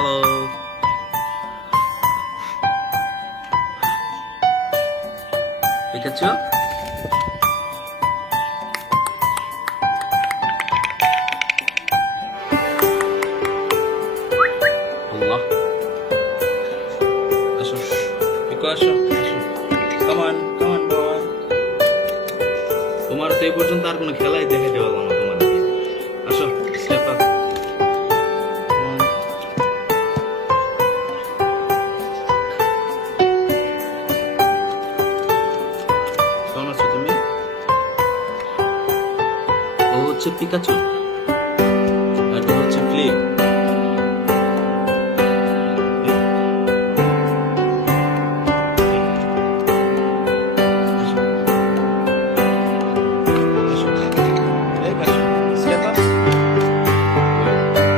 Hello Pikachu. আল্লাহ, আসো পিকু, আসো আসো, কামান কামান বয়। তোমার তো এই পর্যন্ত আর কোনো খেলাই দেখাইতে পারলাম না তোমার। আসো স্টেপ আপ। কেমন আছো তুমি? ও হচ্ছে পিকাচু।